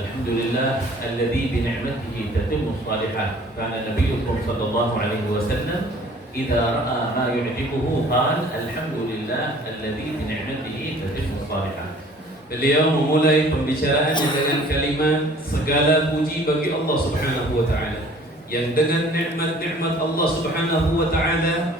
الحمد لله الذي بنعمته تتم الصالحات. كان نبيكم صلى الله عليه وسلم إذا رأى ما يعجبه قال الحمد لله الذي بنعمته تتم الصالحات. Beliau memulai pembicaraannya dengan kalimat segala puji bagi Allah Subhanahu wa taala. Yang dengan nikmat-nikmat Allah Subhanahu wa taala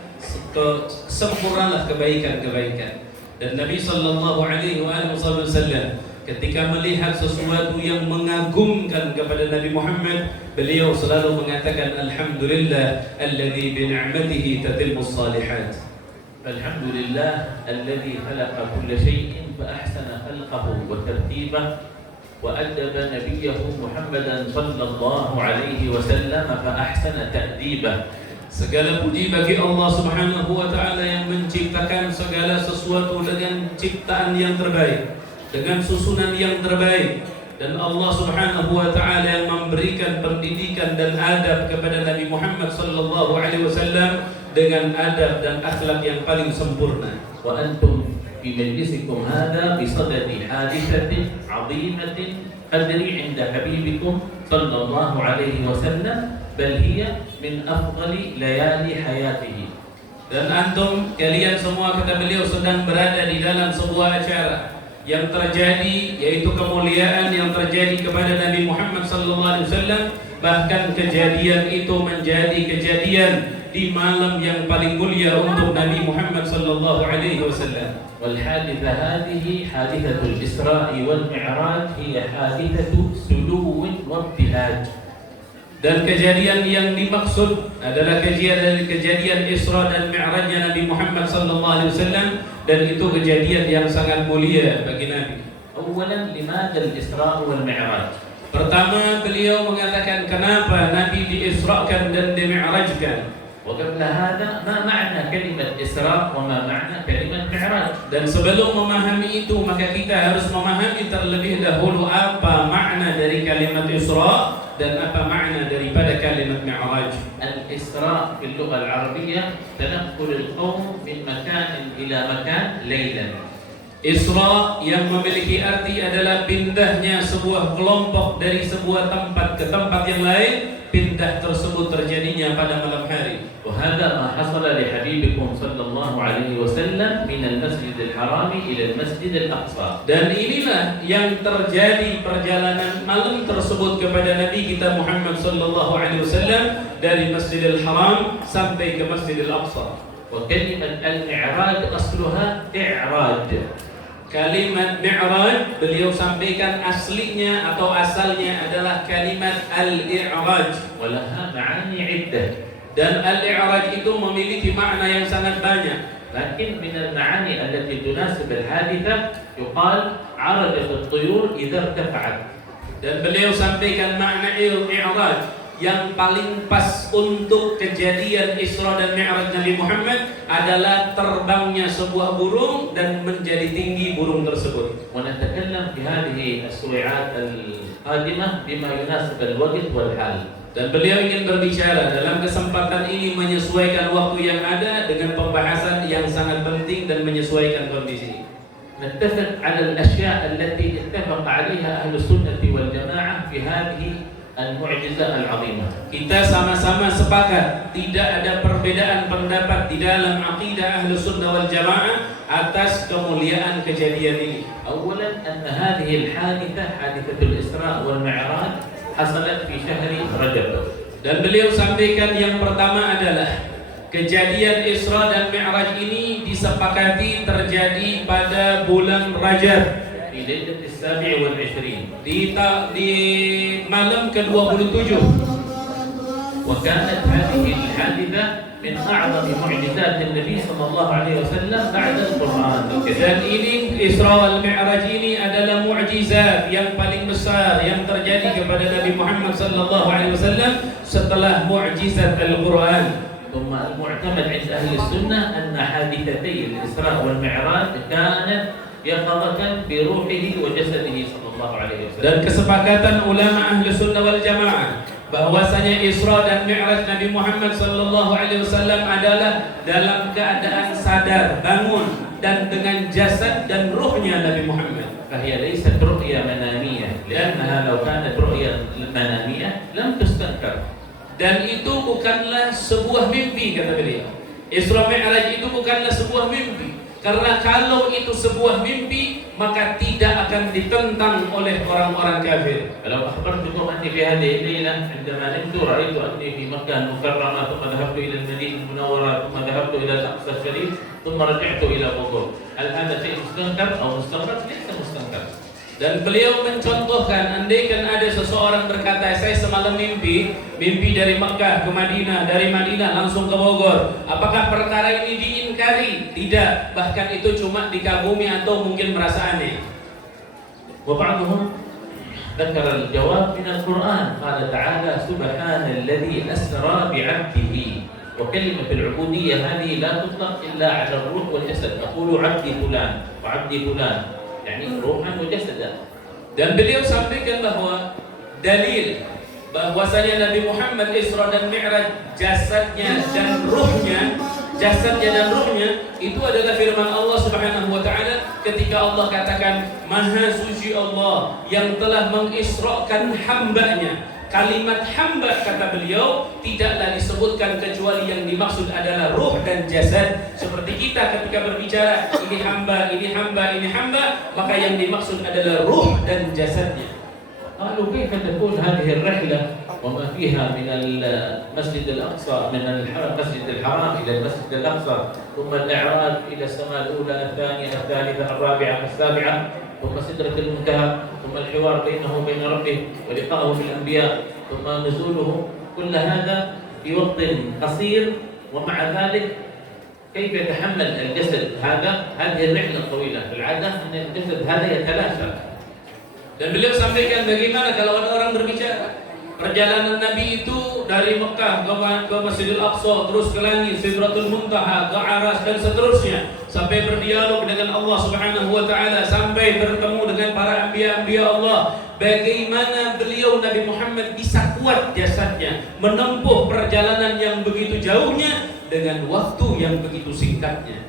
sempurnalah kebaikan-kebaikan. Dan Nabi sallallahu alaihi wasallam ketika melihat sesuatu yang mengagumkan kepada Nabi Muhammad, beliau selalu mengatakan alhamdulillah alladzi bi ni'matihi tatimmus salihat. الحمد لله الذي خلق كل شيء فأحسن خلقه وترتيبه وأدب نبيه محمدا صلى الله عليه وسلم فأحسن تأديبه. Segala puji bagi Allah Subhanahu wa taala yang menciptakan segala sesuatu dengan ciptaan yang terbaik, dengan susunan yang terbaik. Dan Allah Subhanahu wa taala yang memberikan pendidikan dan adab kepada Nabi Muhammad sallallahu alaihi wasallam dengan adab dan akhlak yang paling sempurna. وأنتم في مجلسكم هذا بصدد حادثة عظيمة أدري عند حبيبكم صلى الله عليه وسلم بل هي من أفضل ليالي حياته. Dan antum kalian semua kata beliau sedang berada di dalam sebuah acara yang terjadi, yaitu kemuliaan yang terjadi kepada Nabi Muhammad sallallahu alaihi wasallam. Bahkan kejadian itu menjadi kejadian di malam yang paling mulia untuk Nabi Muhammad sallallahu alaihi wasallam. والحادثة هذه حادثة الإسراء والمعراج هي حادثة سلو وابتهاج. Dan kejadian yang dimaksud adalah kejadian Isra dan Mi'rajnya Nabi Muhammad sallallahu alaihi wasallam, dan itu kejadian yang sangat mulia bagi Nabi. أولا لماذا الإسراء والمعراج؟ Pertama, beliau mengatakan kenapa Nabi diisrakan dan dimi'rajkan. وقبل هذا ما معنى كلمة إسراء وما معنى كلمة معراج. Dan sebelum memahami itu, maka kita harus memahami terlebih dahulu apa makna dari kalimat Isra dan apa makna daripada kalimat Mi'raj. الإسراء في اللغة العربية تنقل القوم من مكان إلى مكان ليلا. Isra yang memiliki arti adalah pindahnya sebuah kelompok dari sebuah tempat ke tempat yang lain. Pindah tersebut terjadinya pada malam hari. وهذا ما حصل لحبيبكم صلى الله عليه وسلم من المسجد الحرام إلى المسجد الأقصى. Dan inilah yang terjadi perjalanan malam tersebut kepada Nabi kita Muhammad sallallahu alaihi wasallam dari Masjidil Haram sampai ke Masjidil Aqsa. وكلمة المعراج أصلها إعراج. Kalimat Mi'raj beliau sampaikan aslinya atau asalnya adalah kalimat al-i'raj. ولها معاني عدة. Dan al-i'raj itu memiliki makna yang sangat banyak. لكن من المعاني التي تناسب الحادثة يقال عرجت الطيور إذا ارتفعت. Dan beliau sampaikan makna i'raj yang paling pas untuk kejadian Isra dan Mi'raj Nabi Muhammad adalah terbangnya sebuah burung dan menjadi tinggi burung tersebut. ونتكلم في هذه السويعات القادمة بما يناسب الوقت والحال. Dan beliau ingin berbicara dalam kesempatan ini menyesuaikan waktu yang ada dengan pembahasan yang sangat penting dan menyesuaikan kondisi. نتفق على الأشياء التي اتفق عليها أهل السنة والجماعة في هذه المعجزة العظيمة. Kita sama-sama sepakat tidak ada perbedaan pendapat di dalam akidah Ahlus Sunnah wal Jamaah atas kemuliaan kejadian ini. أولا أن هذه الحادثة حادثة الإسراء والمعراج حصلت في شهر رجب. Dan beliau sampaikan yang pertama adalah kejadian Isra dan Mi'raj ini disepakati terjadi pada bulan Rajab. في ليلة 27 di malam ke-27. وكانت هذه الحادثة من أعظم معجزات النبي صلى الله عليه وسلم بعد القرآن. Dan ini Isra wal Mi'raj ini adalah mukjizat yang paling besar yang terjadi kepada Nabi Muhammad sallallahu alaihi wasallam setelah mukjizat Al-Qur'an. ثم المعتمد عند أهل السنة أن حادثتي الإسراء والمعراج كانت يقظة بروحه وجسده صلى الله عليه وسلم. Dan kesepakatan ulama Ahli Sunnah wal Jamaah bahwasanya Isra dan Mi'raj Nabi Muhammad sallallahu alaihi wasallam adalah dalam keadaan sadar, bangun, dan dengan jasad dan ruhnya Nabi Muhammad. فهي ليست رؤية منامية لأنها لو كانت رؤية منامية لم تستنكر. Dan itu bukanlah sebuah mimpi, kata beliau. Isra Mi'raj itu bukanlah sebuah mimpi. Karena kalau itu sebuah mimpi, maka tidak akan ditentang oleh orang-orang kafir. فلو أخبرتكم أني في هذه الليلة عندما نمت رأيت أني في مكة المكرمة ثم ذهبت إلى المدينة المنورة ثم ذهبت إلى الأقصى الشريف ثم رجعت إلى بغداد، هل هذا شيء مستنكر أو مستغرب؟ ليس مستنكر. Dan beliau mencontohkan, andaikan ada seseorang berkata, saya semalam mimpi dari Mekah ke Madinah, dari Madinah langsung ke Bogor. Apakah perkara ini diingkari? Tidak, bahkan itu cuma dikagumi atau mungkin merasa aneh. وبعضهم ذكر الجواب من القرآن قال تعالى سبحان الذي أسرى بعبده، وكلمة العبودية هذه لا تطلق إلا على الروح والجسد، أقول عبدي فلان وعبدي فلان يعني روحا وجسدا. Dan beliau sampaikan bahwa dalil bahwasanya Nabi Muhammad Isra dan Mi'raj jasadnya dan ruhnya itu adalah firman Allah Subhanahu wa taala ketika Allah katakan Maha suci Allah yang telah mengisrakan hambanya. Kalimat hamba, kata beliau, tidaklah disebutkan kecuali yang dimaksud adalah ruh dan jasad. Seperti kita ketika berbicara ini hamba, ini hamba, ini hamba, maka yang dimaksud adalah ruh dan jasadnya. قالوا كيف تكون هذه الرحلة وما فيها من المسجد الأقصى من المسجد الحرام إلى المسجد الأقصى ثم الإعراج إلى السماء الأولى الثانية الثالثة الرابعة السابعة ثم سدرة المنتهى ثم الحوار بينه وبين ربه ولقاءه بالأنبياء ثم نزوله، كل هذا في وقت قصير، ومع ذلك كيف يتحمل الجسد هذه الرحلة الطويلة؟ في العادة أن الجسد هذا يتلاشى. Dan beliau sampaikan bagaimana kalau ada orang berbicara perjalanan Nabi itu dari Mekah ke Masjidil Aqsa, terus ke langit, Sidratul Muntaha, ke Aras dan seterusnya, sampai berdialog dengan Allah Subhanahu wa taala, sampai bertemu dengan para anbiya Allah. Bagaimana beliau Nabi Muhammad bisa kuat jasadnya menempuh perjalanan yang begitu jauhnya dengan waktu yang begitu singkatnya.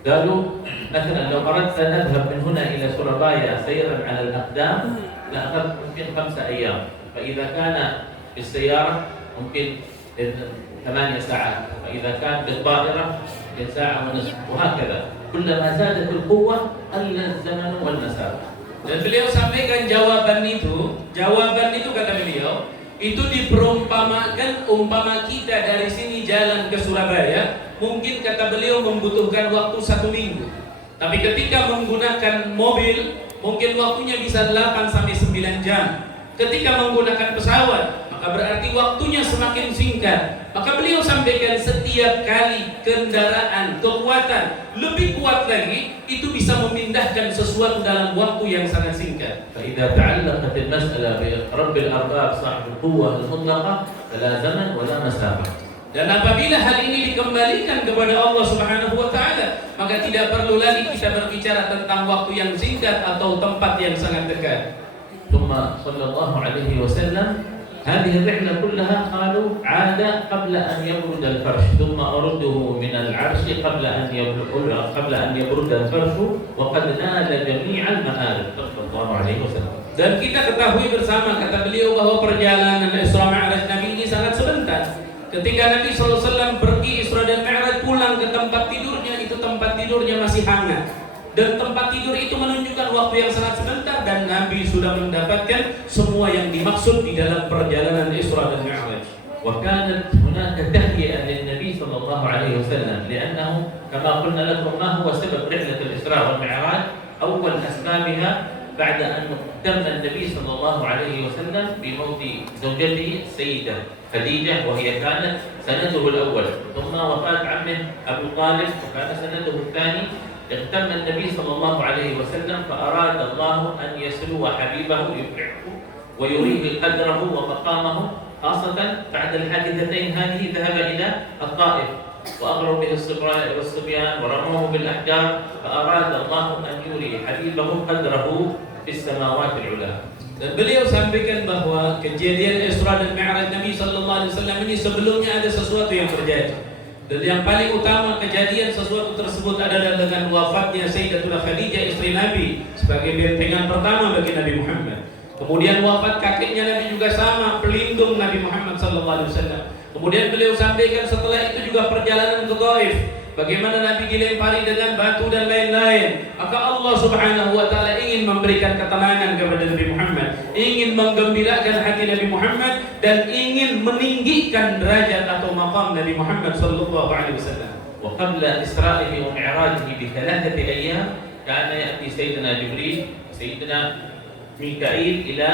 قالوا مثلا لو أردت أن نذهب من هنا إلى سوربايا سيرا على الأقدام لأخذت ممكن 5 أيام، فإذا كان بالسيارة ممكن 8 ساعات، فإذا كان بالطائرة ممكن 1.5 ساعة، وهكذا كلما زادت القوة قل الزمن والمسافة. Dan beliau sampaikan jawaban itu kata beliau, itu diperumpamakan umpama kita dari sini jalan ke Surabaya, mungkin kata beliau membutuhkan waktu 1 minggu. Tapi ketika menggunakan mobil, mungkin waktunya bisa 8-9 jam. Ketika menggunakan pesawat, maka berarti waktunya semakin singkat. Maka beliau sampaikan setiap kali kendaraan, kekuatan lebih kuat lagi, itu bisa memindahkan sesuatu dalam waktu yang sangat singkat. فإذا تعلقت المسألة برب الأرباب صاحب القوة المطلقة فلا زمن ولا مسافة. Dan apabila hal ini dikembalikan kepada Allah Subhanahu wa taala, maka tidak perlu lagi kita berbicara tentang waktu yang singkat atau tempat yang sangat dekat. ثم صلى الله عليه وسلم هذه الرحلة كلها قالوا عاد قبل أن يبرد الفرش ثم أرده من العرش قبل أن يبرد الفرش وقد نال جميع المآرب صلى الله عليه وسلم. Dan kita ketahui bersama, kata beliau, bahwa perjalanan Isra Mi'raj Nabi ini sangat sebentar. Ketika Nabi SAW pergi Isra dan Mi'raj pulang ke tempat tidurnya, itu tempat tidurnya masih hangat. Dan tempat tidur itu menunjukkan waktu yang sangat sebentar, dan Nabi sudah mendapatkan semua yang dimaksud di dalam perjalanan Isra dan Mi'raj. وكانت هناك تهيئة للنبي صلى الله عليه وسلم لأنه كما قلنا لكم ما هو سبب رحلة الإسراء والمعراج؟ أول أسبابها بعد أن تم النبي صلى الله عليه وسلم بموت زوجته السيدة خديجة وهي كانت سنته الأول، ثم وفاة عمه أبو طالب وكان سنته الثاني. اغتم النبي صلى الله عليه وسلم فأراد الله أن يسلو حبيبه يفرحه ويريه قدره ومقامه، خاصة بعد الحادثتين هذه ذهب إلى الطائف وأغروا به الصبيان ورموه بالأحجار، فأراد الله أن يري حبيبه قدره في السماوات العلى. Dan beliau sampaikan bahwa kejadian Isra dan Mi'raj Nabi sallallahu alaihi wasallam ini sebelumnya ada sesuatu yang terjadi. Dan yang paling utama kejadian sesuatu tersebut adalah dengan wafatnya Sayyidatuna Khadijah istri Nabi sebagai bentengan pertama bagi Nabi Muhammad. Kemudian wafat kakeknya Nabi juga sama, pelindung Nabi Muhammad sallallahu alaihi wasallam. Kemudian beliau sampaikan setelah itu juga perjalanan ke Taif, bagaimana Nabi dilempari dengan batu dan lain-lain. Maka Allah Subhanahu wa taala ingin memberikan ketenangan kepada Nabi Muhammad, ingin menggembirakan hati Nabi Muhammad dan ingin meninggikan derajat atau maqam Nabi Muhammad sallallahu alaihi wasallam. وقبل إسرائه ومعراجه ب3 أيام كان يأتي سيدنا جبريل سيدنا ميكائيل إلى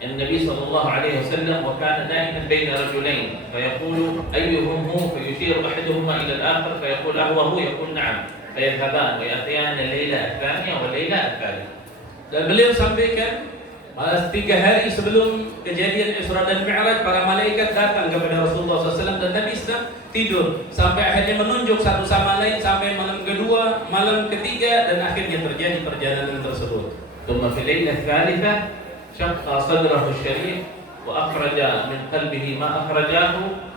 النبي صلى الله عليه وسلم وكان دائما بين رجلين فيقول أيهم هو فيشير أحدهما إلى الآخر فيقول أهو يقول نعم فيذهبان ويأتيان الليلة الثانية والليلة الثالثة. Dan beliau sampaikan 3 hari sebelum kejadian Isra dan Mi'raj, para malaikat datang kepada Rasulullah SAW dan Nabi sedang tidur sampai akhirnya menunjuk satu sama lain sampai malam kedua, malam ketiga dan akhirnya terjadi perjalanan tersebut. ثم في الليلة الثالثة شق صدره الشريف وأخرج من قلبه ما أخرجاه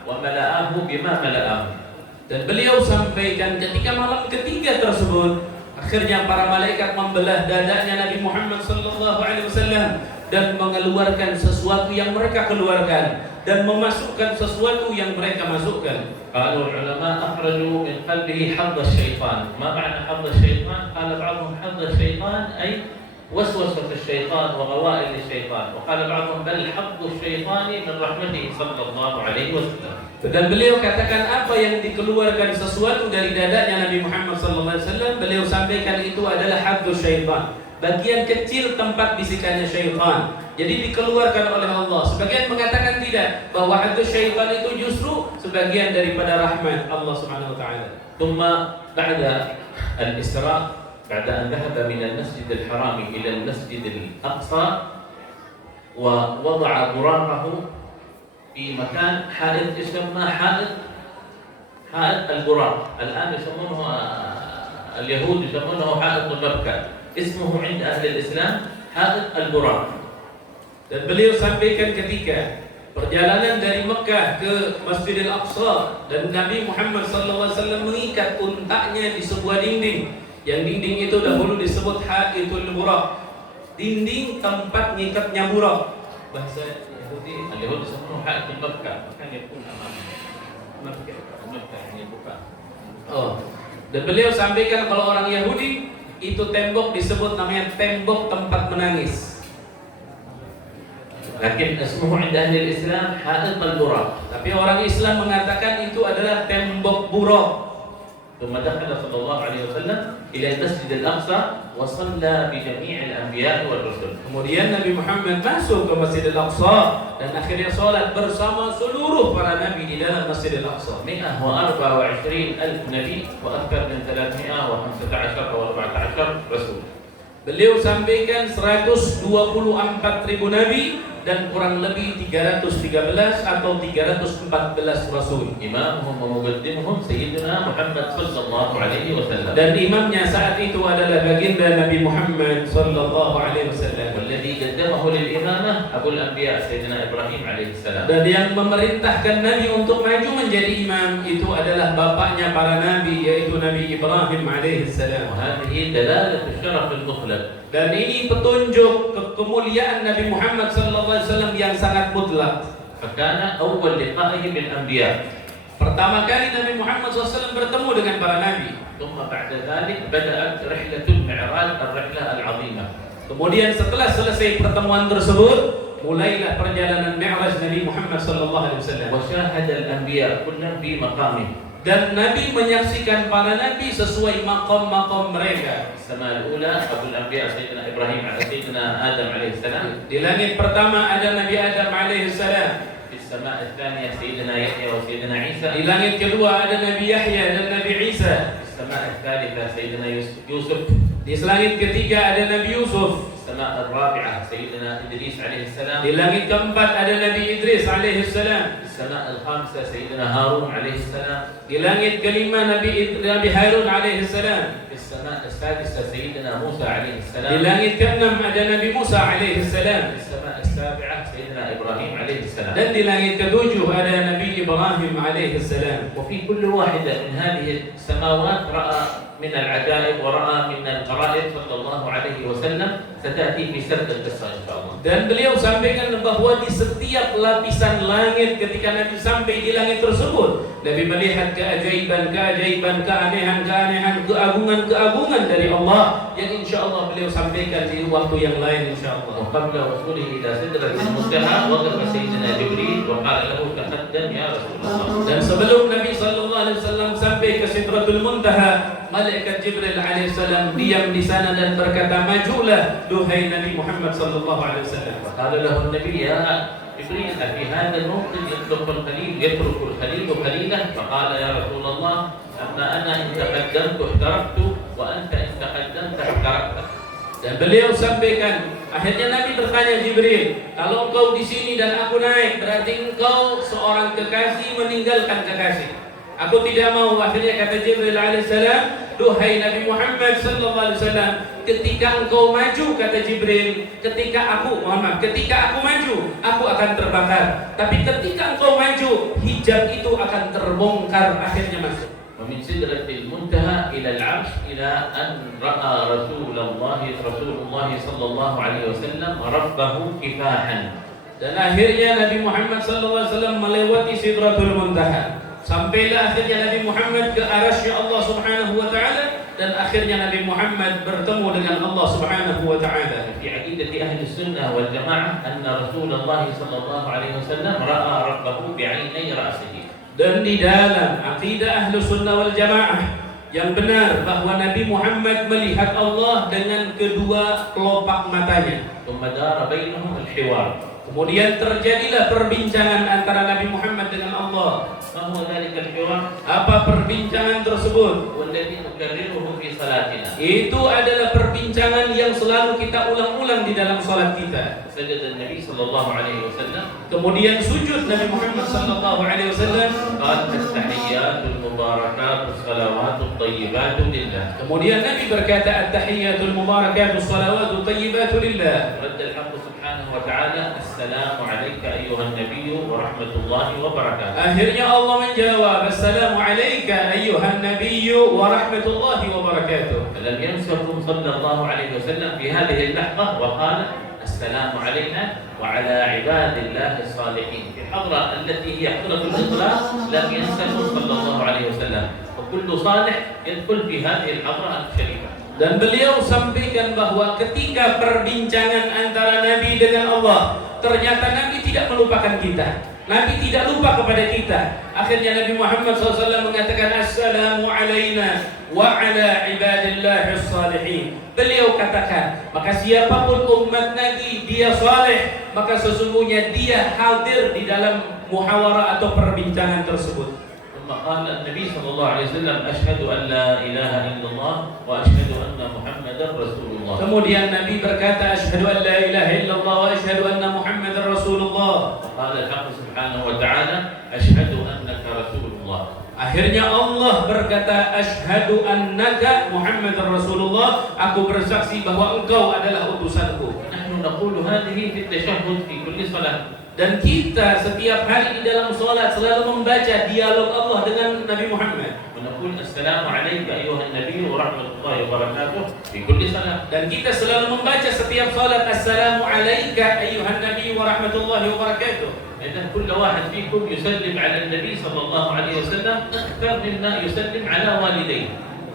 وملأه بما ملأه. Dan beliau sampaikan ketika malam ketiga tersebut akhirnya para malaikat membelah dadanya Nabi Muhammad sallallahu alaihi wasallam dan mengeluarkan sesuatu yang mereka keluarkan dan memasukkan sesuatu yang mereka masukkan. قالوا العلماء أخرجوا من قلبه حظ الشيطان. ما معنى حظ الشيطان؟ قال بعضهم حظ الشيطان أي وسوسة الشيطان وغوائل الشيطان، وقال بعضهم بل حظ الشيطان من رحمته صلى الله عليه وسلم. Dan beliau katakan apa yang dikeluarkan sesuatu dari dadanya Nabi Muhammad SAW, beliau sampaikan itu adalah hadzuz syaitan, bagian kecil tempat bisikannya syaitan. Jadi dikeluarkan oleh Allah. Sebagian mengatakan tidak, bahwa hadzuz syaitan itu justru sebagian daripada rahmat Allah Subhanahu wa taala. ثم بعد الإسراء بعد أن ذهب من المسجد الحرام إلى المسجد الأقصى ووضع براقه في مكان حائط يسمى حائط البراق. الآن يسمونه اليهود يسمونه حائط المبكى، اسمه عند أهل الإسلام حائط البراق. Dan beliau sampaikan ketika perjalanan dari Mekah ke Masjidil Aqsa dan Nabi Muhammad SAW mengikat untaknya di sebuah dinding. Yang dinding itu dahulu disebut Haitul Buraq, dinding tempat ngikatnya buraq. Bahasa اليهود يسمونه حائط المبكى، مكان يكون أمام المبكى يعني البكاء. Dan beliau sampaikan kalau orang Yahudi itu tembok disebut namanya tembok tempat menangis. لكن اسمه عند أهل الإسلام حائط البراق. Tapi orang Islam mengatakan itu adalah tembok buraq. ثم دخل صلى الله عليه وسلم إلى المسجد الأقصى وصلى بجميع الأنبياء والرسل. Kemudian Nabi Muhammad masuk ke Masjidil Aqsa dan akhirnya sholat bersama seluruh para nabi di dalam Masjidil Aqsa. 124,000 نبي وأكثر من 315 أو 14 رسول. Beliau sampaikan 124.000 nabi dan kurang lebih 313 atau 314 rasul. إمامهم ومقدمهم سيدنا محمد صلى الله عليه وسلم. Dan imamnya saat itu adalah baginda Nabi Muhammad sallallahu alaihi wasallam. والذي قدمه للإمامة أبو الأنبياء سيدنا إبراهيم عليه السلام. Dan yang memerintahkan Nabi untuk maju menjadi imam itu adalah bapaknya para nabi, yaitu Nabi Ibrahim alaihi salam. وهذه دلالة الشرف المطلق. Dan ini petunjuk kemuliaan Nabi Muhammad SAW yang sangat mutlak. فكان أول لقائه بالأنبياء. Pertama kali Nabi Muhammad SAW bertemu dengan para nabi. ثم بعد ذلك بدأت رحلة المعراج الرحلة العظيمة. Kemudian setelah selesai pertemuan tersebut, mulailah perjalanan Mi'raj Nabi Muhammad SAW. وشاهد الأنبياء كلهم في مقامه. Dan Nabi menyaksikan para nabi sesuai maqam-maqam mereka. السماء الأولى أبو الأنبياء سيدنا إبراهيم على سيدنا آدم عليه السلام. Di langit pertama ada Nabi Adam alaihi salam. في السماء الثانية سيدنا يحيى وسيدنا عيسى. Di langit kedua ada Nabi Yahya dan Nabi Isa. في السماء الثالثة سيدنا يوسف. Di langit ketiga ada Nabi Yusuf. في السماء الرابعة سيدنا إدريس عليه السلام. Di langit keempat ada Nabi Idris alaihi salam. في السماء الخامسة سيدنا هارون عليه السلام. Di langit kelima Nabi Harun alaihi salam. في السماء السادسة سيدنا موسى عليه Di السلام. langit keenam ada Nabi Musa alaihi في salam. السماء السابعة سيدنا إبراهيم عليه السلام. Dan di langit ketujuh ada Nabi Ibrahim alaihi salam. وفي كل واحدة من هذه السماوات رأى من العجائب ورأى من الغرائب صلى الله عليه وسلم ستأتي في سرد القصة إن شاء الله. Dan beliau sampaikan bahwa di setiap lapisan langit ketika Nabi sampai di langit tersebut, Nabi melihat keajaiban-keajaiban, keanehan-keanehan, keagungan-keagungan dari Allah yang insya Allah beliau sampaikan di waktu yang lain insya Allah. وقبل وصوله إلى سدرة المنتهى وقف سيدنا جبريل وقال له تقدم يا رسول الله. Dan sebelum Nabi sallallahu alaihi wasallam sampai ke Sidratul Muntaha, malaikat Jibril alaihissalam diam di sana dan berkata, "Majulah duhai Nabi Muhammad sallallahu alaihi wasallam." وقال له النبي يا جبريل في هذا الموطن يترك الخليل خليله فقال يا رسول الله أما أنا إن تقدمت احترقت وأنت إن تقدمت احترقت. Dan beliau sampaikan, akhirnya Nabi bertanya Jibril, kalau engkau di sini dan aku naik, berarti engkau seorang kekasih meninggalkan kekasih. Aku tidak mau. Akhirnya kata Jibril alaihissalam, duhai Nabi Muhammad sallallahu alaihi wasallam, ketika engkau maju, kata Jibril, ketika aku maju, aku akan terbakar. Tapi ketika engkau maju, hijab itu akan terbongkar. Akhirnya masuk. ومن سدرة المنتهى إلى العرش إلى أن رأى رسول الله صلى الله عليه وسلم ربه كفاحا. Dan akhirnya Nabi Muhammad sallallahu alaihi wasallam melewati Sidratul Muntaha. Sampailah akhirnya Nabi Muhammad ke arasy Allah Subhanahu wa taala, dan akhirnya Nabi Muhammad bertemu dengan Allah Subhanahu wa taala. في عقيدة أهل السنة والجماعة أن رسول الله صلى الله عليه وسلم رأى ربه بعيني رأسه. Dan di dalam akidah Ahlu Sunnah wal Jamaah yang benar bahwa Nabi Muhammad melihat Allah dengan kedua kelopak matanya. ثم دار بينهم الحوار. Kemudian terjadilah perbincangan antara Nabi Muhammad dengan Allah. ما هو ذلك الحوار؟ Apa perbincangan tersebut? والذي نكرره في صلاتنا. Itu adalah perbincangan yang selalu kita ulang-ulang di dalam salat kita. سجد النبي صلى الله عليه وسلم. Kemudian sujud Nabi Muhammad sallallahu alaihi wasallam. قال التحيات المباركات الصلوات الطيبات لله. Kemudian Nabi berkata, at-tahiyyatul mubarakatuh shalawatu thayyibatu lillah. رد الحق سبحانه وتعالى السلام عليك أيها النبي ورحمة الله وبركاته. Akhirnya Allah menjawab, assalamu alayka ayyuhan nabiyyu wa rahmatullahi wa barakatuh. فلم ينسكم صلى الله عليه وسلم في هذه اللحظة وقال السلام علينا وعلى عباد الله الصالحين. في الحضرة التي هي حضرة الإطلاق لم ينسكم صلى الله عليه وسلم، وكل صالح يدخل في هذه الحضرة الشريفة. Dan beliau sampaikan bahwa ketika perbincangan antara Nabi dengan Allah, ternyata Nabi tidak melupakan kita. Nabi tidak lupa kepada kita. Akhirnya Nabi Muhammad SAW mengatakan, assalamu alayna wa ala ibadillahi salihin. Beliau katakan, maka siapapun umat Nabi dia saleh, maka sesungguhnya dia hadir di dalam muhawarah atau perbincangan tersebut. ثم قال النبي صلى الله عليه وسلم أشهد أن لا إله إلا الله وأشهد أن محمدا رسول الله. Kemudian Nabi berkata, asyhadu an la ilaha illallah wa asyhadu anna muhammadar rasulullah. وقال الحق سبحانه وتعالى أشهد أنك رسول الله. Akhirnya Allah berkata, asyhadu annaka muhammadar rasulullah. Aku bersaksi bahwa engkau adalah utusanku. نحن نقول هذه في التشهد في كل صلاة. Dan kita setiap hari di dalam salat selalu membaca dialog Allah dengan Nabi Muhammad. ونقول السلام عليك أيها النبي ورحمة الله وبركاته في كل صلاة. Dan kita selalu membaca setiap salat, assalamu alayka ayyuhan nabi wa rahmatullahi wa barakatuh. إذن كل واحد فيكم يسلم على النبي صلى الله عليه وسلم أكثر مما يسلم على والديه.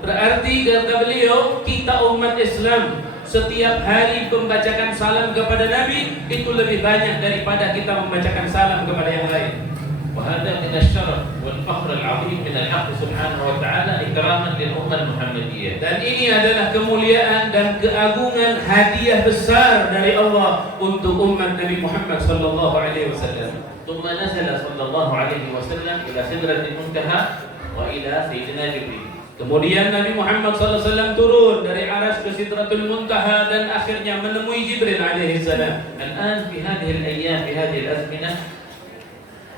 Berarti kata beliau, kita umat Islam setiap hari membacakan salam kepada Nabi itu lebih banyak daripada kita membacakan salam kepada yang lain. وهذا من الشرف والفخر العظيم من الحق سبحانه وتعالى إكراما للأمة المحمدية. Dan ini adalah kemuliaan dan keagungan hadiah besar dari Allah untuk umat Nabi Muhammad sallallahu alaihi wasallam. ثم نزل صلى الله عليه وسلم إلى سدرة المنتهى وإلى سيدنا جبريل. Kemudian Nabi Muhammad SAW turun dari Arsy ke Sidratul Muntaha dan akhirnya menemui Jibril alaihi salam. الآن في هذه الأيام في هذه الأزمنة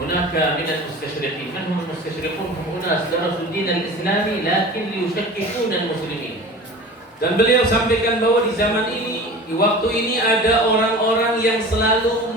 هناك من المستشرقين، من هم المستشرقون؟ هم أناس درسوا الدين الإسلامي لكن ليشككون المسلمين. Dan beliau sampaikan bahwa di zaman ini, di waktu ini ada orang-orang yang selalu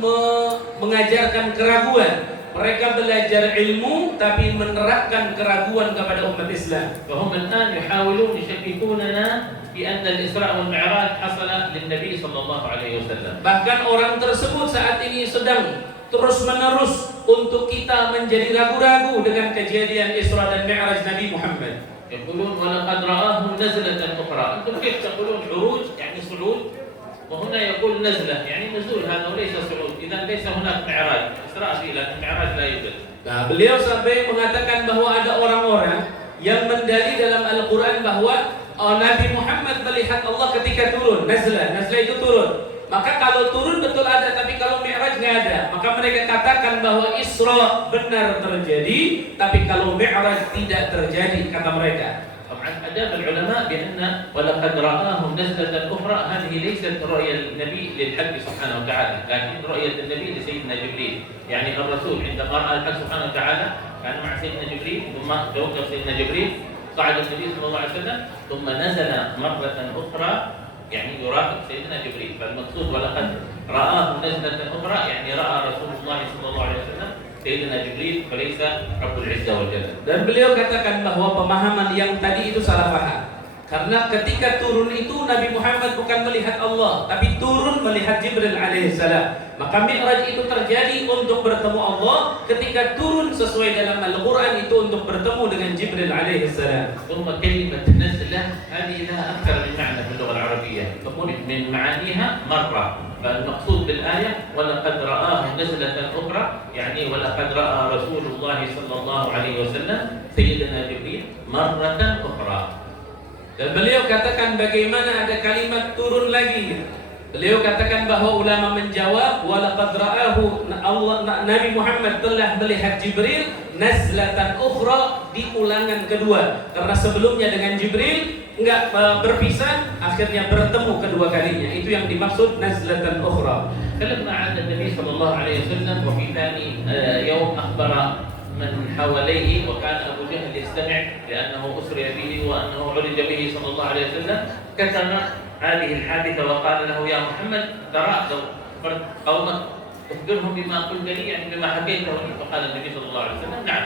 mengajarkan keraguan. Mereka belajar ilmu tapi menerapkan keraguan kepada umat Islam. فهم الآن يحاولون يشككوننا بأن الإسراء والمعراج حصل للنبي صلى الله عليه وسلم. Bahkan orang tersebut saat ini sedang terus-menerus untuk kita menjadi ragu-ragu dengan kejadian Isra dan Mi'raj Nabi Muhammad. يقولون ولقد رآه نزلة أخرى. أنتم كيف تقولون عروج يعني صعود؟ وهنا يقول نزلة يعني نزول، هذا وليس صعود. إذا ليس هناك معراج. إسراء فيه لكن معراج لا يوجد. Nah, beliau sampai mengatakan bahwa ada orang-orang yang mendalil dalam Al-Quran bahwa Nabi Muhammad melihat Allah ketika turun, nazlah itu turun. Maka kalau turun betul ada, tapi kalau Mi'raj nggak ada. Maka mereka katakan bahwa Isra benar terjadi, tapi kalau Mi'raj tidak terjadi, kata mereka. طبعا أجاب العلماء بأن ولقد رآه نزلة أخرى هذه ليست رؤية النبي للحق سبحانه وتعالى، لكن رؤية النبي لسيدنا جبريل. يعني الرسول عندما رأى الحق سبحانه وتعالى كان مع سيدنا جبريل، ثم توقف سيدنا جبريل، صعد النبي صلى الله عليه وسلم، ثم نزل مرة أخرى يعني يراقب سيدنا جبريل. فالمقصود ولقد رآه نزلة أخرى يعني رأى رسول الله صلى الله عليه وسلم Sayyidina Jibril, walaysa Rabbul Izzah wal Jalal. Dan beliau katakan bahwa pemahaman yang tadi itu salah paham. Karena ketika turun itu Nabi Muhammad bukan melihat Allah, tapi turun melihat Jibril alaihissalam. Maka Mi'raj itu terjadi untuk bertemu Allah, ketika turun sesuai dalam Al-Quran itu untuk bertemu dengan Jibril alaihissalam. ثم كلمة نزلة هذه لها أكثر من معنى في اللغة العربية. من معانيها مرة. فالمقصود بالآية ولقد رآه نزلة أخرى يعني ولقد رأى رسول الله صلى الله عليه وسلم سيدنا جبريل مرة أخرى. Dan beliau katakan bagaimana ada kalimat turun lagi. Beliau katakan bahwa ulama menjawab walaqad ra'ahu Nabi Muhammad telah melihat Jibril nazlatan ukhra di ulangan kedua. Karena sebelumnya dengan Jibril enggak berpisah, akhirnya bertemu kedua kalinya. Itu yang dimaksud nazlatan ukhra. فلما عاد النبي صلى الله عليه وسلم وفي ثاني يوم أخبر من حواليه وكان أبو جهل يستمع لأنه أسري به وأنه عرج به صلى الله عليه وسلم، كتم هذه الحادثة وقال له يا محمد ترى لو قومك أخبرهم بما قلت لي يعني بما حكيته لي. فقال النبي صلى الله عليه وسلم نعم.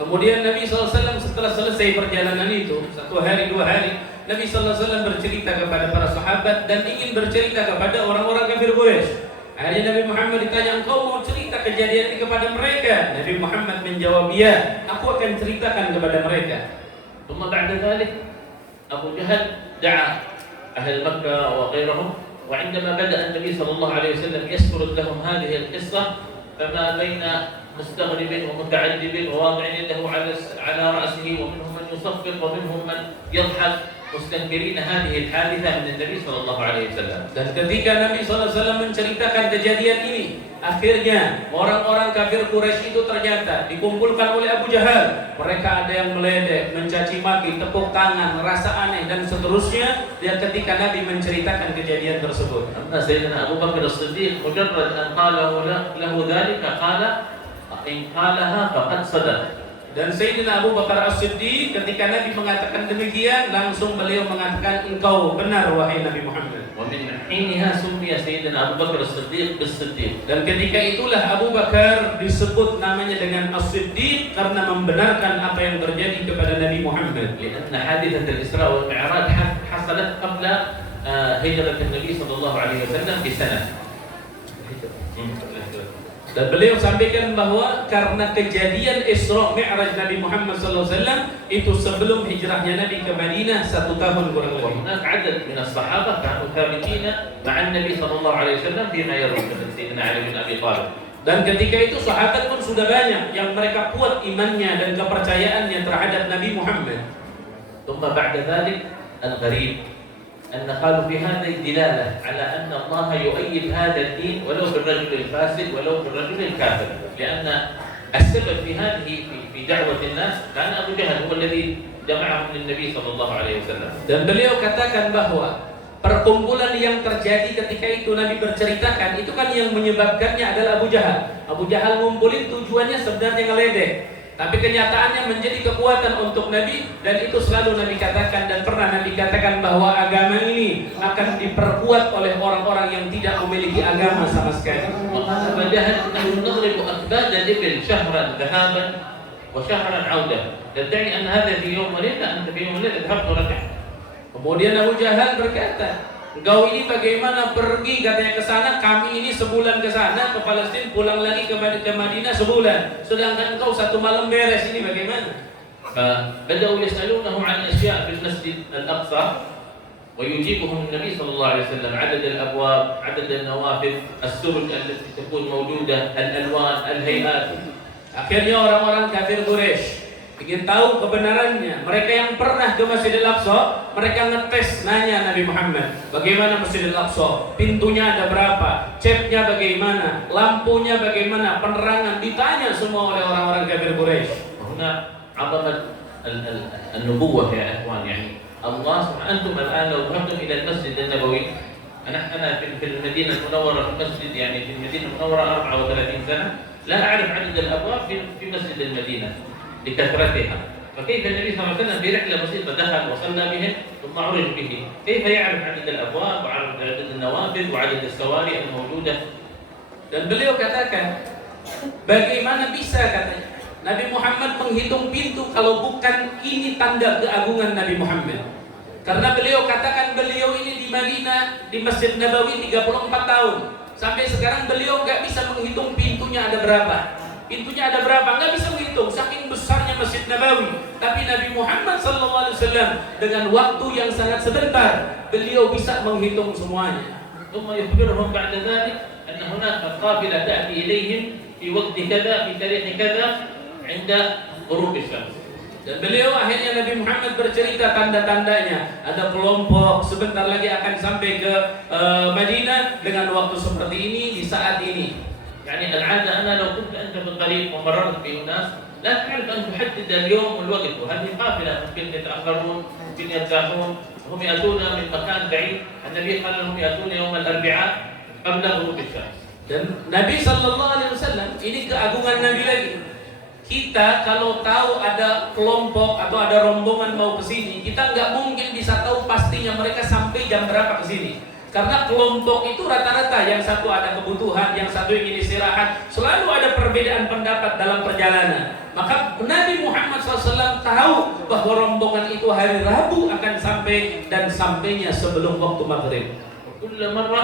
Kemudian Nabi SAW setelah selesai perjalanan itu, 1 hari 2 hari, Nabi SAW bercerita kepada para sahabat dan ingin bercerita kepada orang-orang kafir Quraisy. Akhirnya Nabi Muhammad ditanya, engkau mau cerita kejadian ini kepada mereka? Nabi Muhammad menjawab, ya, aku akan ceritakan kepada mereka. ثم بعد ذلك أبو جهل دعا أهل مكة وغيرهم، وعندما بدأ النبي صلى الله عليه وسلم يسرد لهم هذه القصة فما بين مستغرب ومتعجب وواضع يده على رأسه، ومنهم من يصفق ومنهم من يضحك مستنكرين هذه الحادثة من النبي صلى الله عليه وسلم. Dan ketika Nabi SAW menceritakan kejadian ini, akhirnya orang-orang kafir Quraisy itu ternyata dikumpulkan oleh Abu Jahal. Mereka ada yang meledek, mencaci maki, tepuk tangan, rasa aneh dan seterusnya. Dan ketika Nabi menceritakan kejadian tersebut, Sayyidina Abu Bakar As-Siddiq mujarrad an qala lahu dhalika qala in qalaha faqad sadaq. Dan Sayyidina Abu Bakar As-Siddiq ketika Nabi mengatakan demikian, langsung beliau mengatakan engkau benar wahai Nabi Muhammad. ومن حينها سمي سيدنا أبو بكر الصديق بالصديق. Dan ketika itulah Abu Bakar disebut namanya dengan As-Siddiq karena membenarkan apa yang terjadi kepada Nabi Muhammad. لأن حادثة الإسراء والمعراج حصلت قبل هجرة النبي صلى الله عليه وسلم بسنة. Dan beliau sampaikan bahwa karena kejadian Isra Mi'raj Nabi Muhammad SAW itu sebelum hijrahnya Nabi ke Madinah 1 tahun kurang lebih. وهناك عدد من الصحابة كانوا ثابتين مع النبي صلى الله عليه وسلم فيما يروي مثل سيدنا علي بن أبي طالب. Dan ketika itu sahabat pun sudah banyak yang mereka kuat imannya dan kepercayaannya terhadap Nabi Muhammad. ثم بعد ذلك الغريب أن قالوا في هذه الدلالة على أن الله يؤيد هذا الدين ولو بالرجل الفاسد ولو بالرجل الكافر، لأن السبب في هذه في دعوة الناس كان أبو جهل هو الذي جمعهم للنبي صلى الله عليه وسلم. Dan beliau katakan bahwa perkumpulan yang terjadi ketika itu Nabi berceritakan itu kan yang menyebabkannya adalah Abu Jahal. Abu Jahal ngumpulin tujuannya sebenarnya ngeledek, tapi kenyataannya menjadi kekuatan untuk Nabi, dan itu selalu Nabi katakan dan pernah Nabi katakan bahwa agama ini akan diperkuat oleh orang-orang yang tidak memiliki agama sama sekali. وقال أبو جهل نحن نضرب أكباد الإبل شهرا ذهابا وشهرا عودة تدعي أن هذا في يوم وليلة أنت في يوم وليلة ذهبت ورجعت. Kemudian Abu Jahal berkata, engkau ini bagaimana pergi katanya ke sana, kami ini sebulan ke sana ke Palestina, pulang lagi ke Madinah sebulan, sedangkan engkau satu malam beres, ini bagaimana? فبدأوا يسألونه عن أشياء في المسجد الأقصى ويجيبهم النبي صلى الله عليه وسلم عدد الأبواب عدد النوافذ السرج التي تكون موجودة الألوان الهيئات. Akhirnya orang-orang kafir Quraisy ingin tahu kebenarannya. Mereka yang pernah ke Masjidil Aqsa, mereka ngetes nanya Nabi Muhammad, bagaimana Masjidil Aqsa, pintunya ada berapa, catnya bagaimana, lampunya bagaimana, penerangan, ditanya semua oleh orang-orang kafir Quraisy. وهنا عظمة النبوة يا إخوان. يعني الله سبحانه أنتم الآن لو ذهبتم إلى المسجد النبوي، أنا في المدينة المنورة في المسجد، يعني في المدينة المنورة 34 سنة لا أعرف عدد الأبواب في مسجد المدينة لكثرتها. فكيف النبي صلى الله عليه وسلم في رحلة بسيطة دخل وصلى بهم ثم عرج به، كيف يعرف عدد الأبواب وعدد النوافذ وعدد السواري الموجودة؟ Dan beliau katakan, bagaimana bisa katanya Nabi Muhammad menghitung pintu kalau bukan ini tanda keagungan Nabi Muhammad. Karena beliau katakan beliau ini di Madinah di Masjid Nabawi 34 tahun. Sampai sekarang beliau nggak bisa menghitung pintunya ada berapa. Pintunya ada berapa? Nggak bisa menghitung, saking besarnya Masjid Nabawi. Tapi Nabi Muhammad SAW dengan waktu yang sangat sebentar, beliau bisa menghitung semuanya. ثم يخبرهم بعد ذلك أن هناك قافلة تأتي إليهم في وقت كذا في تاريخ كذا عند غروب الشمس. Dan beliau akhirnya Nabi Muhammad bercerita tanda-tandanya. Ada kelompok sebentar lagi akan sampai ke Madinah dengan waktu seperti ini di saat ini. يعني العادة أنا لو كنت أنت في الطريق ومررت بأناس لا تعرف أن تحدد اليوم والوقت، وهذه قافلة ممكن يتأخرون ممكن يرتاحون، هم يأتون من مكان بعيد. النبي قال لهم يأتون يوم الأربعاء قبل غروب الشمس. Dan Nabi SAW ini keagungan Nabi lagi. Kita kalau tahu ada kelompok atau ada rombongan mau ke sini, kita nggak mungkin bisa tahu pastinya mereka sampai jam berapa ke sini. Karena kelompok itu rata-rata yang satu ada kebutuhan, yang satu ingin istirahat, selalu ada perbedaan pendapat dalam perjalanan. Maka Nabi Muhammad SAW tahu bahwa rombongan itu hari Rabu akan sampai dan sampainya sebelum waktu maghrib. كل مرة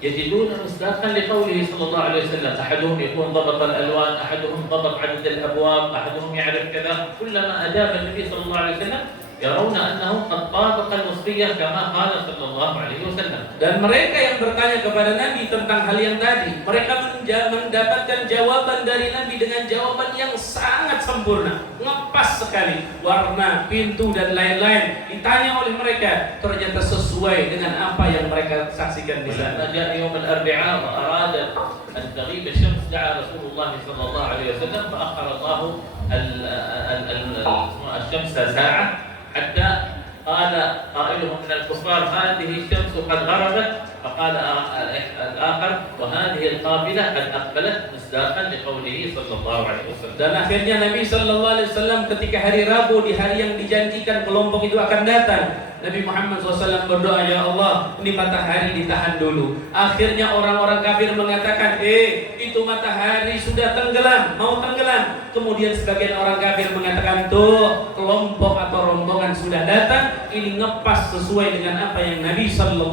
يجدون مصداقا لقوله صلى الله عليه وسلم، أحدهم يكون ضبط الألوان، أحدهم ضبط عدد الأبواب، أحدهم يعرف كذا. كلما أجاب النبي صلى الله عليه وسلم يرون أنه قد طابق الوصية كما قال صلى الله عليه وسلم. Dan mereka yang bertanya kepada Nabi tentang hal yang tadi, mereka mendapatkan jawaban dari Nabi dengan jawaban yang sangat sempurna, ngepas sekali, warna, pintu dan lain-lain. Ditanya oleh mereka, ternyata sesuai dengan apa yang mereka saksikan di sana. لما جاء يوم الأربعاء وأراد أن تغيب الشمس دعا رسول الله صلى الله عليه وسلم فأخر الله الشمس ساعة حتى قال قائلهم من الكفار هذه الشمس قد غربت، فقال الآخر وهذه القافلة قد أقبلت مصداقا لقوله صلى الله عليه وسلم. Dan akhirnya Nabi SAW ketika hari Rabu di hari yang dijanjikan kelompok itu akan datang, Nabi Muhammad SAW berdoa, ya Allah, ini matahari ditahan dulu. Akhirnya orang-orang kafir mengatakan, itu matahari sudah tenggelam, mau tenggelam. Kemudian sebagian orang kafir mengatakan, tuh kelompok atau rombongan sudah datang, ini ngepas sesuai dengan apa yang Nabi SAW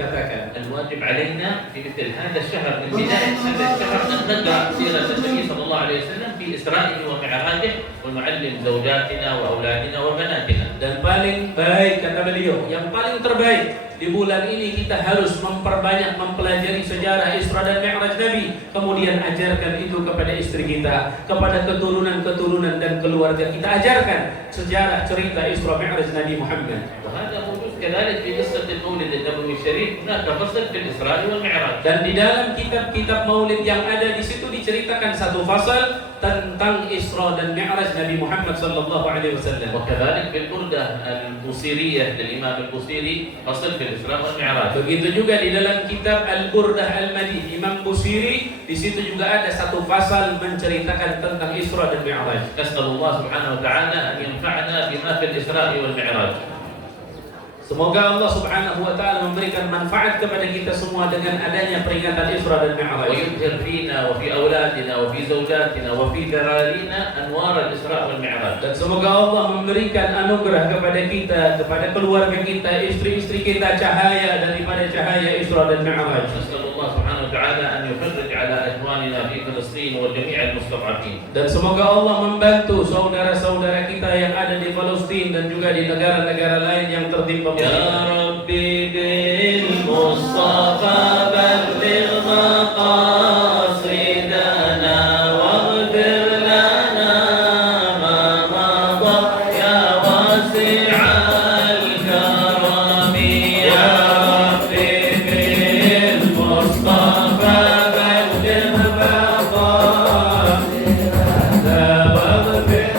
katakan. الواجب علينا في مثل هذا الشهر من بداية هذا الشهر أن نقرأ سيرة النبي صلى الله عليه وسلم في إسرائه ومعراجه ونعلم زوجاتنا وأولادنا وبناتنا. Dan paling baik kata beliau, yang paling terbaik di bulan ini kita harus memperbanyak mempelajari sejarah Isra dan Mi'raj Nabi. Kemudian ajarkan itu kepada istri kita, kepada keturunan-keturunan dan keluarga kita. Ajarkan sejarah cerita Isra Mi'raj Nabi Muhammad. وهذا موجود كذلك في قصة المولد النبوي الشريف، هناك فصل في الإسراء والمعراج. Dan di dalam kitab-kitab Maulid yang ada di situ diceritakan satu fasal tentang Isra dan Mi'raj Nabi Muhammad sallallahu alaihi wasallam. وكذلك في البردة البوصيرية للإمام البوصيري فصل في الإسراء والمعراج. Begitu juga di dalam kitab Al-Burdah Al-Madi Imam Busiri, di situ juga ada satu fasal menceritakan tentang Isra dan Mi'raj. نسأل الله سبحانه وتعالى أن ينفعنا بما في الإسراء والمعراج. Semoga Allah Subhanahu wa taala memberikan manfaat kepada kita semua dengan adanya peringatan Isra dan Mi'raj. ويظهر فينا وفي أولادنا وفي زوجاتنا وفي ذرارينا أنوار الإسراء والمعراج. Dan semoga Allah memberikan anugerah kepada kita, kepada keluarga kita, istri-istri kita cahaya daripada cahaya Isra dan Mi'raj. نسأل الله سبحانه وتعالى أن يفرج على إخواننا في فلسطين وجميع المستضعفين. Dan semoga Allah membantu saudara-saudara kita yang ada di Palestina dan juga di negara-negara lain yang tertimpa musibah. يا ربي بالمصطفى بلغ مقاصدنا واغفر لنا ما مضى يا واسع الكرم. يا ربي بالمصطفى بلغ مقاصدنا واغفر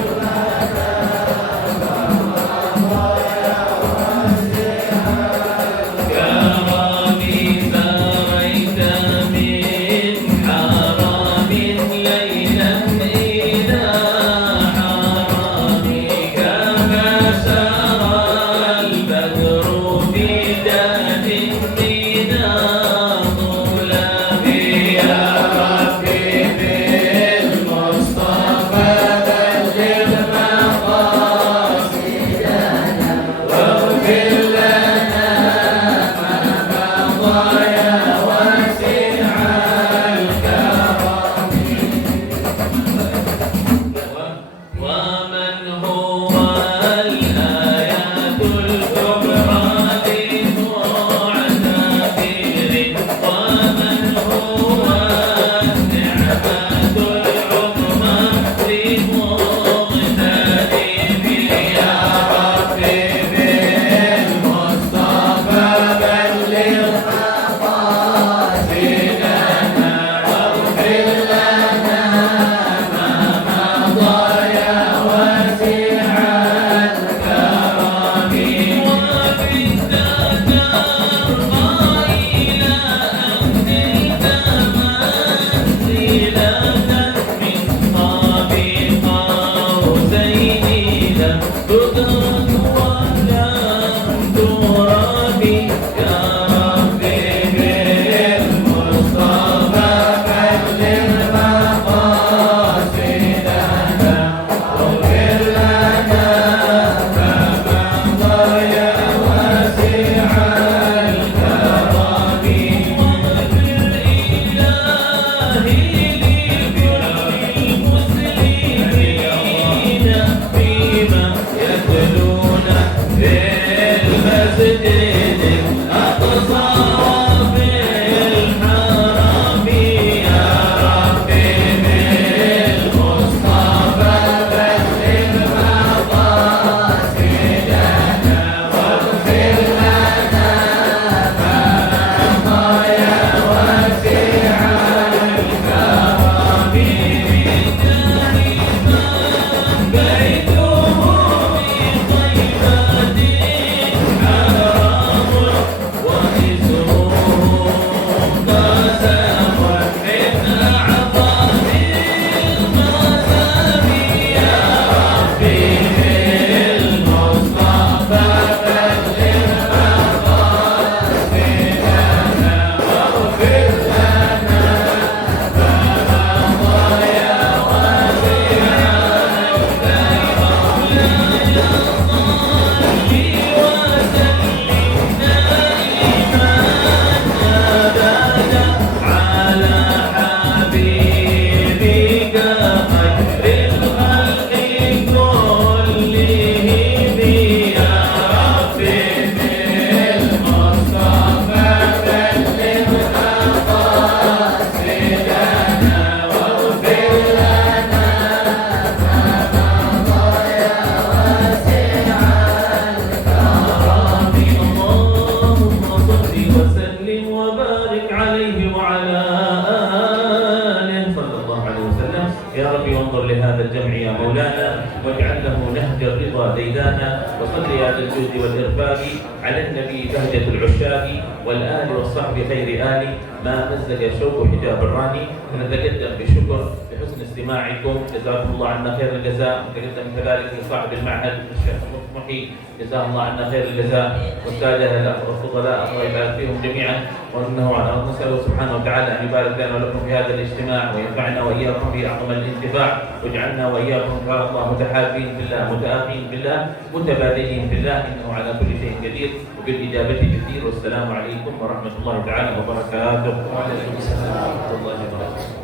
وصل يا ذا الجود والإرفاق على النبي بهجة العشاق والآل والصحب خير آل ما مزق شوق حجاب الراني. ونتقدم بالشكر بحسن استماعكم، جزاكم الله عنا خير الجزاء. نتقدم كذلك لصاحب المعهد الشيخ محي، جزاه الله عنا خير الجزاء، والسادة الفضلاء الله يبارك فيهم جميعا. وانه نسأله سبحانه وتعالى ان يبارك لنا ولكم في هذا الاجتماع، وينفعنا واياكم باعظم الانتفاع، واجعلنا واياكم ان شاء الله متحابين بالله، متآخين بالله، متبادلين بالله، انه على كل شيء قدير وبالاجابه جدير. والسلام عليكم ورحمه الله تعالى وبركاته. وعليكم السلام ورحمة الله وبركاته.